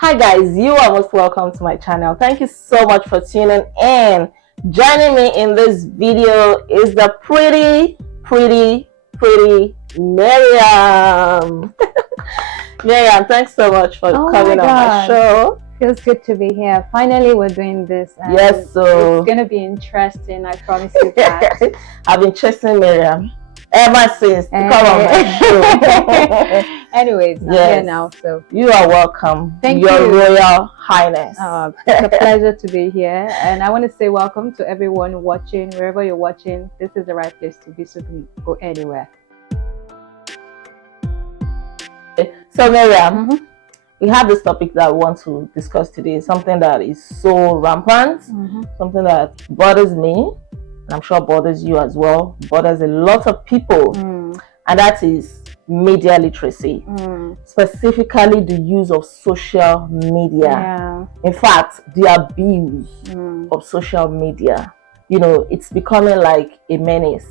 Hi guys, you are most welcome to my channel. Thank you so much for tuning in. Joining me in this video is the pretty Miriam. Miriam, thanks so much for coming on my show. Feels good to be here. Finally, we're doing this. And yes, so it's gonna be interesting. I promise you that. I've been chasing Miriam ever since to come on my show. Anyways, I'm here now, so you are welcome. Thank Your you. Royal Highness. It's a pleasure to be here, and I want to say welcome to everyone watching. Wherever you're watching, this is the right place to be, so you can go anywhere. So Miriam, we have this topic that we want to discuss today. Something that is so rampant, something that bothers me, and I'm sure bothers you as well, bothers a lot of people, and that is media literacy, specifically the use of social media. In fact, the abuse of social media. You know, it's becoming like a menace.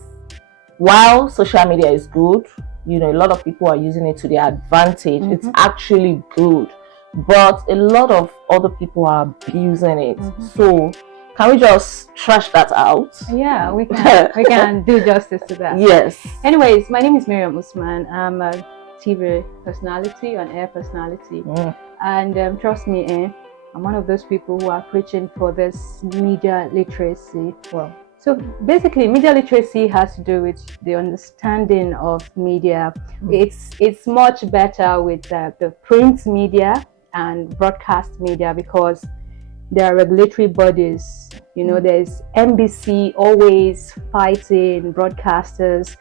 While social media is good, you know, a lot of people are using it to their advantage. It's actually good, but a lot of other people are abusing it. So can we just trash that out? Yeah, we can. We can do justice to that. Yes. Anyways, my name is Miriam Usman. I'm a TV personality, an air personality, and trust me, I'm one of those people who are preaching for this media literacy. Well, so basically, media literacy has to do with the understanding of media. It's much better with the print media and broadcast media because there are regulatory bodies. You know, there's NBC always fighting broadcasters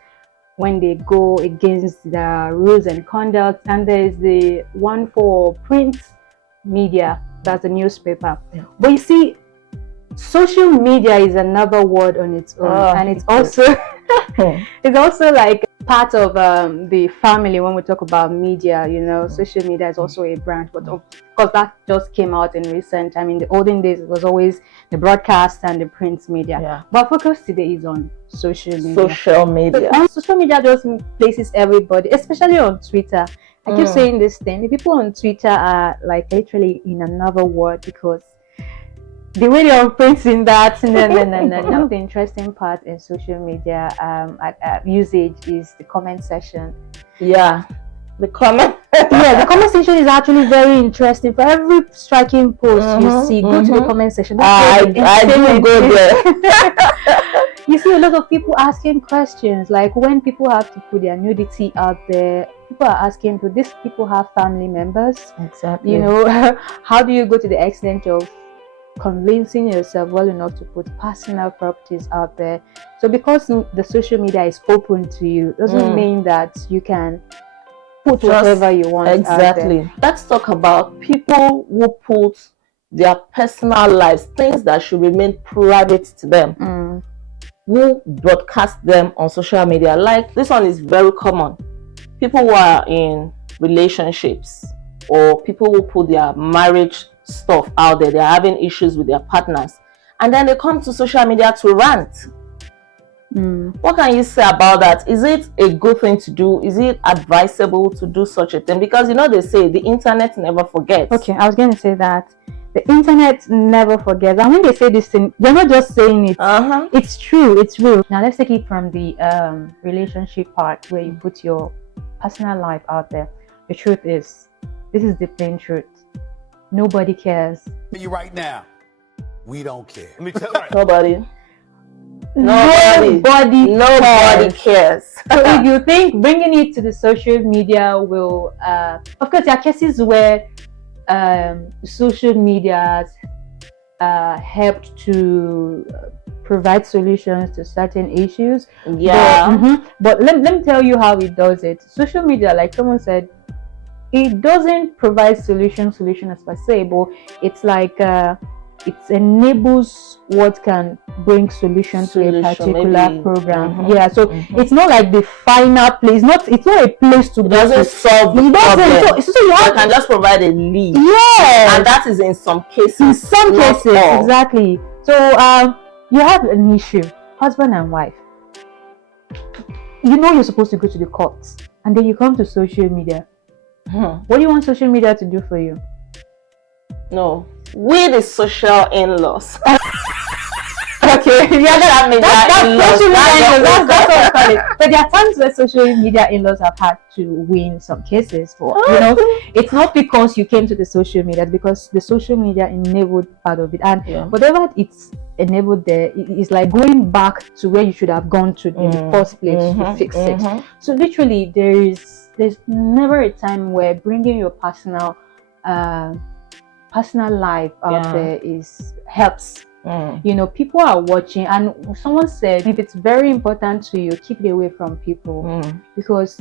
when they go against the rules and conduct, and there's the one for print media, that's the newspaper. But you see, social media is another word on its own, and it's also it's also like part of the family. When we talk about media, you know, social media is also a branch, but of course that just came out in recent. I mean, the olden days it was always the broadcast and the print media, but focus today is on social media. Social media just places everybody, especially on Twitter. I keep saying this thing, the people on Twitter are like literally in another world because the way they're printing that, Now, the interesting part in social media usage is the comment section. The comment. The comment section is actually very interesting. For every striking post you see, go to the comment section. I do go there. You see a lot of people asking questions, like when people have to put their nudity out there. People are asking, do these people have family members? Exactly. You know, how do you go to the extent of convincing yourself well enough to put personal properties out there? So because the social media is open to you doesn't mean that you can put whatever you want out there. Let's talk about people who put their personal lives, things that should remain private to them, who broadcast them on social media. Like this one is very common. People who are in relationships or people who put their marriage stuff out there, they're having issues with their partners, and then they come to social media to rant. What can you say about that? Is it a good thing to do? Is it advisable to do such a thing? Because you know they say the internet never forgets. Okay, I was going to say that the internet never forgets, and when they say this thing, they're not just saying it. It's true, it's real. Now let's take it from the relationship part where you put your personal life out there. The truth is, this is the plain truth, nobody cares. You right now, we don't care. Let me tell you. Nobody cares. So if you think bringing it to the social media will, of course, there are cases where social media helped to provide solutions to certain issues. But let me tell you how it does it. Social media, like someone said, it doesn't provide solutions as per se, but it's like it enables what can bring solution to a particular program. So it's not like the final place. It's not a place to. It doesn't solve the problem. So you can just provide a lead. And that is in some cases. In some cases, exactly. So you have an issue, husband and wife. You know you're supposed to go to the courts, and then you come to social media. What do you want social media to do for you? No, we the social in-laws. Okay, yeah, that's social media in-laws. That's what I call it. But there are times where social media in-laws have had to win some cases for, it's not because you came to the social media, it's because the social media enabled part of it, and whatever it's enabled there, it's like going back to where you should have gone to in the first place to fix it. So literally, there's never a time where bringing your personal life out there helps. People are watching, and someone said if it's very important to you, keep it away from people, because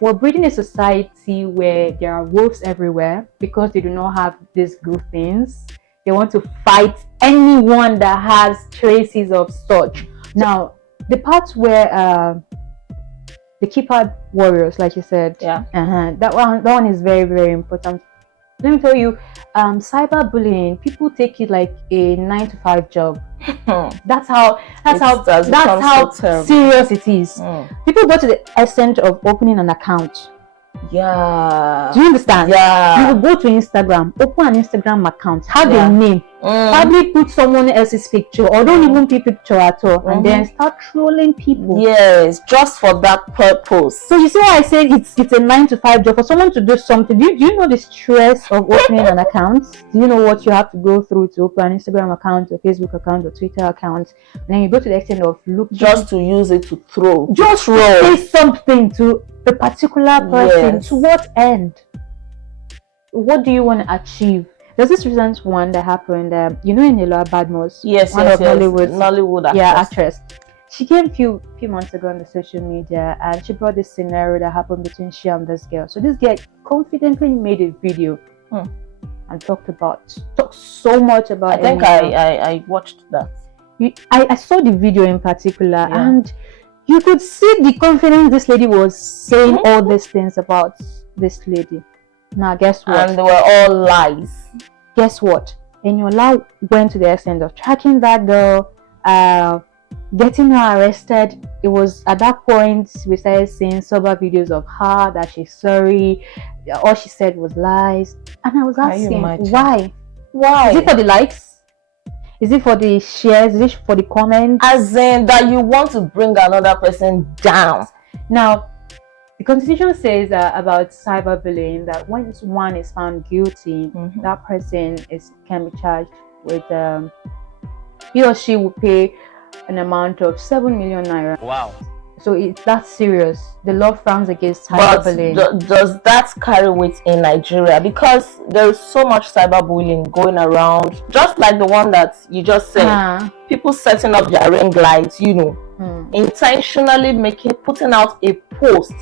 we're breeding a society where there are wolves everywhere because they do not have these good things. They want to fight anyone that has traces of such. Now, the parts where the keypad warriors, like you said, that one is very, very important. Let me tell you, cyberbullying, people take it like a 9-to-5 job. That's how serious it is. People go to the extent of opening an account. Yeah. Do you understand? Yeah. You will go to Instagram, open an Instagram account, have a name, probably put someone else's picture, or don't even put picture at all, and then start trolling people. Yes, just for that purpose. So you see why I said it's a 9-to-5 job for someone to do something. Do you know the stress of opening an account? Do you know what you have to go through to open an Instagram account, or Facebook account, or Twitter account? And then you go to the extent of looking just to use it to throw. Just say something to a particular person. To what end? What do you want to achieve? There's this recent one that happened, in Niloa Badmus, one of Nollywood actress. She came a few months ago on the social media, and she brought this scenario that happened between she and this girl. So this girl confidently made a video and talked so much about. I think I watched that. I saw the video in particular, and you could see the confidence this lady was saying all these things about this lady. Now, guess what? And they were all lies. Guess what? Eniola went to the extent of tracking that girl, getting her arrested. It was at that point we started seeing sober videos of her that she's sorry. All she said was lies. And I was asking, why? Why? Is it for the likes? Is it for the shares? Is it for the comments? As in that you want to bring another person down. Now, the Constitution says about cyberbullying that once one is found guilty, that person can be charged with he or she will pay an amount of 7 million naira. Wow. So it's that serious. The law frowns against cyberbullying. But does that carry weight in Nigeria? Because there is so much cyberbullying going around, just like the one that you just said. People setting up their ring lights, intentionally putting out a post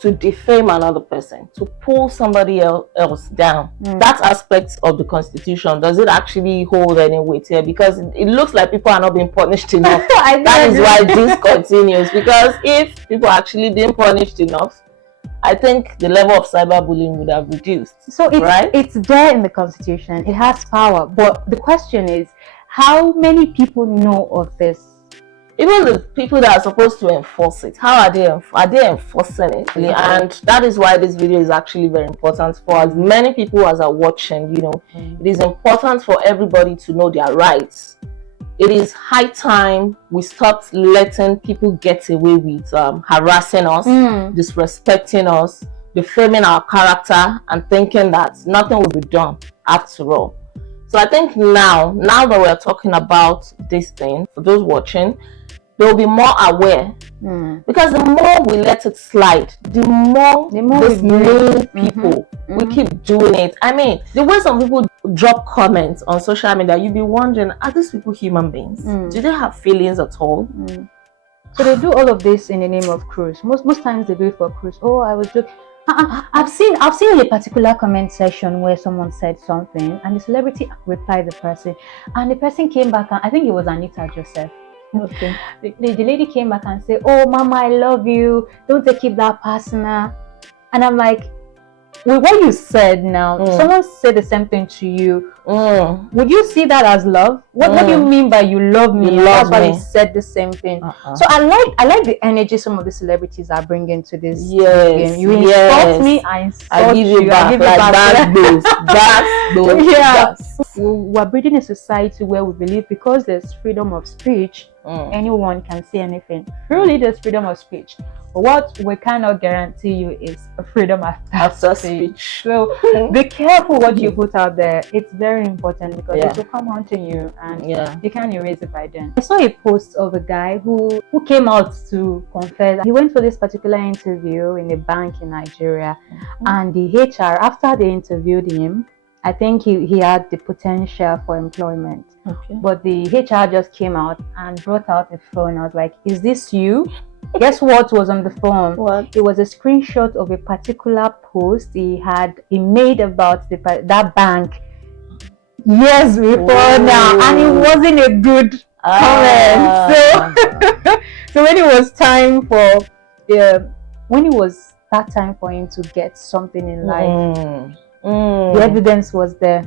to defame another person, to pull somebody else down. That aspect of the Constitution, does it actually hold any weight here? Because it looks like people are not being punished enough. That is why this continues. Because if people are actually being punished enough, I think the level of cyberbullying would have reduced. So it's there in the Constitution. It has power. But the question is, how many people know of this? Even the people that are supposed to enforce it, how are they enforcing it? And that is why this video is actually very important for as many people as are watching. It is important for everybody to know their rights. It is high time we stopped letting people get away with harassing us, disrespecting us, defaming our character, and thinking that nothing will be done after all. So I think now that we're talking about this thing, for those watching, they'll be more aware, because the more we let it slide, the more these mean people we keep doing it. I mean, the way some people drop comments on social media, you'll be wondering, are these people human beings? Do they have feelings at all? So they do all of this in the name of cruise. Most times they do it for cruise. Oh, I was just I've seen a particular comment section where someone said something and the celebrity replied the person, and the person came back, and I think it was Anita Joseph. Okay. The lady came back and said, "Oh, Mama, I love you. Don't take it that personal." And I'm like, with what you said now, someone said the same thing to you. Would you see that as love? What do you mean by you love me? That's why you said the same thing. So I like the energy some of the celebrities are bringing to this game. You insult me, I give you back. I give you back. We're breeding a society where we believe because there's freedom of speech, anyone can say anything. Truly, there's freedom of speech. What we cannot guarantee you is a freedom after speech. So be careful what you put out there. It's very important because it will come onto you and you can't erase it by then. I saw a post of a guy who came out to confess. He went for this particular interview in a bank in Nigeria, and the HR, after they interviewed him, I think he had the potential for employment. But the HR just came out and brought out a phone. I was like, is this you? Guess what was on the phone? What? It was a screenshot of a particular post he made about that bank years before now, and it wasn't a good comment. So when it was time for him to get something in life, the evidence was there.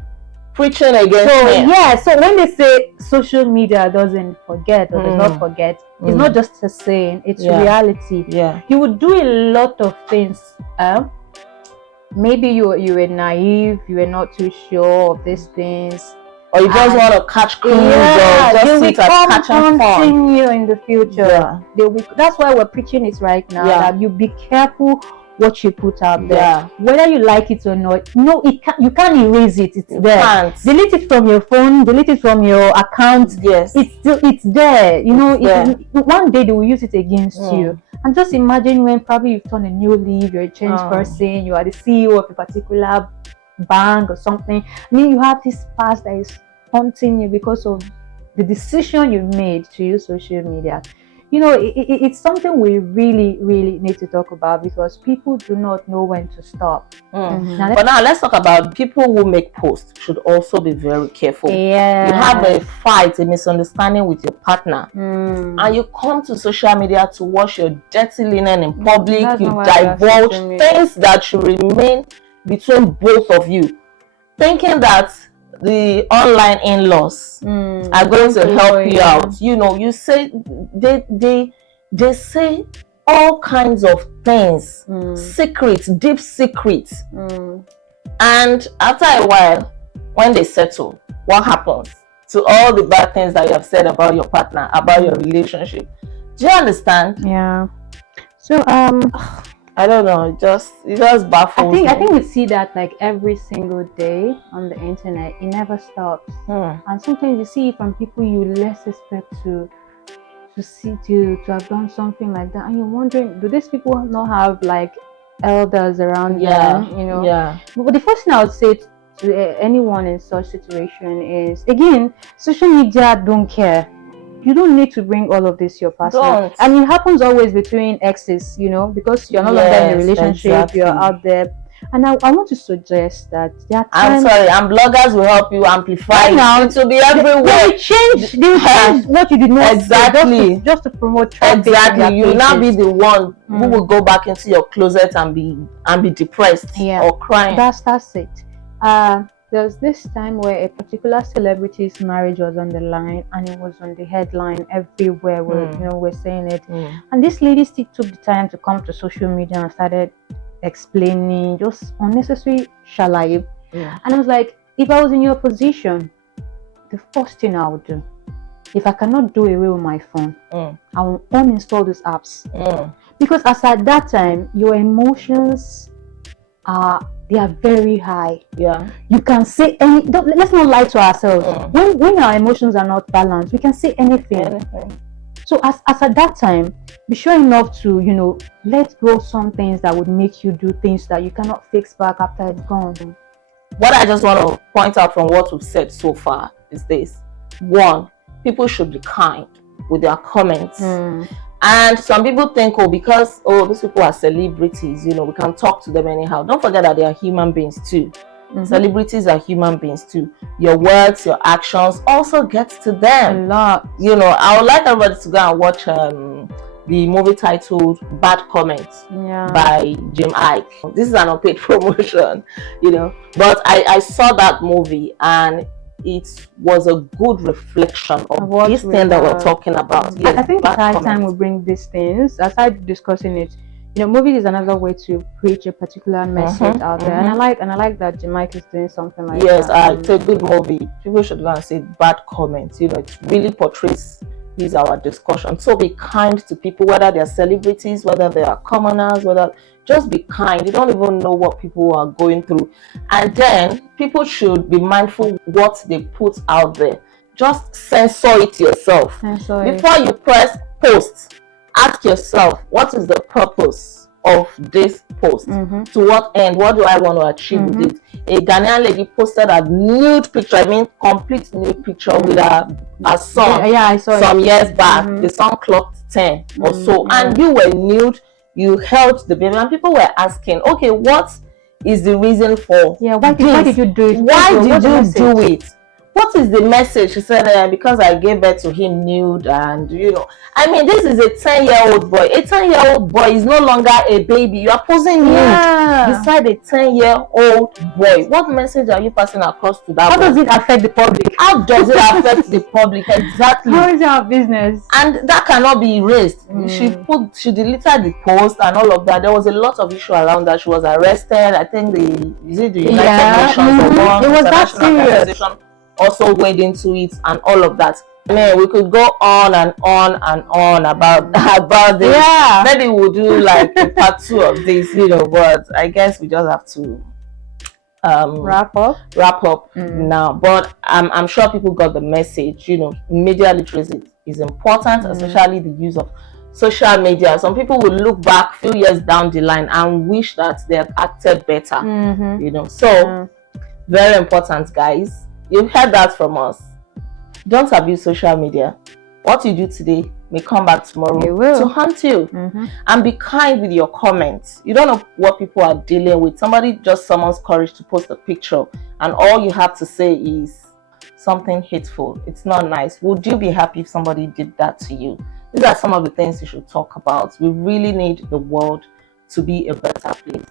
Preaching against him. So when they say social media doesn't forget or does not forget, it's not just a saying, it's reality. You would do a lot of things. Maybe you were naive, you were not too sure of these things, or you just want to catch cruise, or just sit at catching fun. You in the future. That's why we're preaching it right now. That you be careful what you put out there, whether you like it or not. No, you can't erase it. It's there. Delete it from your phone, delete it from your account. It's there. You know, one day they will use it against you. And just imagine when probably you've turned a new leaf, you're a changed person, you are the CEO of a particular bank or something. I mean, you have this past that is haunting you because of the decision you made to use social media. You know, it's something we really, really need to talk about because people do not know when to stop. But now let's talk about people who make posts should also be very careful. You have a fight, a misunderstanding with your partner, and you come to social media to wash your dirty linen in public. You divulge things that should remain between both of you, thinking that the online in-laws are going to help you out. You know, you say they say all kinds of things, secrets, deep secrets, and after a while, when they settle, what happens to all the bad things that you have said about your partner, about your relationship? Do you understand? So I don't know, it just baffles me. I think we see that like every single day on the internet. It never stops. And sometimes you see it from people you less expect to have done something like that, and you're wondering, do these people not have like elders around them? You know. But the first thing I would say to anyone in such situation is, again, social media don't care. You don't need to bring all of this your personal. And it happens always between exes, you know, because you're no longer in a relationship, you're out there. And I want to suggest that I'm sorry, and bloggers will help you amplify it. It will be everywhere. They will change what you did not say, just to promote traffic. You will not be the one who will go back into your closet and be depressed or crying. That's it. There's this time where a particular celebrity's marriage was on the line, and it was on the headline everywhere. We're saying it, and this lady still took the time to come to social media and started explaining just unnecessary shalai. And I was like, if I was in your position, the first thing I would do, if I cannot do away with my phone, I will uninstall these apps, because as at that time your emotions they are very high. You can say let's not lie to ourselves. When our emotions are not balanced, we can say anything. So as at that time, be sure enough to, you know, let go some things that would make you do things that you cannot fix back after it's gone. What I just want to point out from what we've said so far is this: one, people should be kind with their comments. And some people think, because these people are celebrities, you know, we can talk to them anyhow. Don't forget that they are human beings too. Celebrities are human beings too. Your words, your actions also get to them. A lot. You know, I would like everybody to go and watch the movie titled Bad Comments by Jim Ike. This is an unpaid promotion, you know, but I saw that movie and it was a good reflection of this thing that we're talking about. Yes, I think it's high time we bring these things. Aside discussing it, you know, movies is another way to preach a particular message out there, and I like that Jim Ike is doing something like that. Yes, it's a good movie. People should go and say Bad Comments. You know, it really portrays our discussion. So be kind to people, whether they're celebrities, whether they are commoners, whether just be kind. You don't even know what people are going through, and then people should be mindful what they put out there. Just censor it yourself. Before you press post, ask yourself, what is the purpose of this post? To what end? What do I want to achieve with it? A Ghanaian lady posted a nude picture, complete nude picture with a son. Yeah, I saw some years back. The son clocked 10 or so, and you were nude. You held the baby, and people were asking, okay, what is the reason for why did you do it? Why did you do it? What is the message? She said, because I gave birth to him nude, and you know, I mean, this is a 10-year-old boy. A 10-year-old boy is no longer a baby. You are posing nude beside a 10-year-old boy. What message are you passing across to that boy? How does it affect the public? How does it affect the public? Exactly. How is our business? And that cannot be erased. She deleted the post and all of that. There was a lot of issue around that. She was arrested. I think the United Nations or one, it was that serious. Also went into it and all of that. Man, we could go on and on and on about this. Yeah. Maybe we'll do like a part 2 of this, you know, but I guess we just have to wrap up now. But I'm sure people got the message. You know, media literacy is important, especially the use of social media. Some people will look back a few years down the line and wish that they had acted better. You know, so very important, guys. You've heard that from us. Don't abuse social media. What you do today may come back tomorrow to haunt you. And be kind with your comments. You don't know what people are dealing with. Somebody just summons courage to post a picture, and all you have to say is something hateful. It's not nice. Would you be happy if somebody did that to you? These are some of the things you should talk about. We really need the world to be a better place.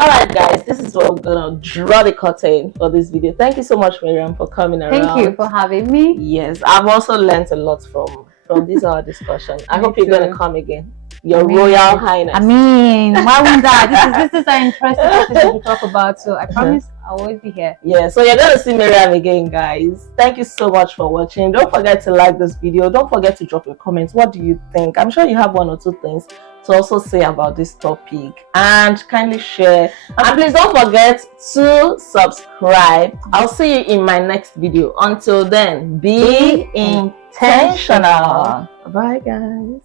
Alright guys, this is what we're gonna draw the curtain for this video. Thank you so much, Miriam, for coming around. Thank you for having me. Yes, I've also learned a lot from this our discussion. I hope you're gonna come again. Your Royal Highness. I mean, why wouldn't that? This is an interesting topic to talk about, so I promise I'll always be here. Yeah, so you're gonna see Miriam again, guys. Thank you so much for watching. Don't forget to like this video. Don't forget to drop your comments. What do you think? I'm sure you have 1 or 2 things to also say about this topic, and kindly share, and please don't forget to subscribe. I'll see you in my next video. Until then, be intentional. Bye guys.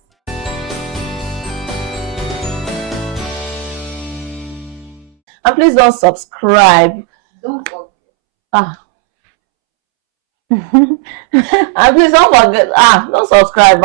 And please don't subscribe. Don't forget. And please don't forget. Don't subscribe.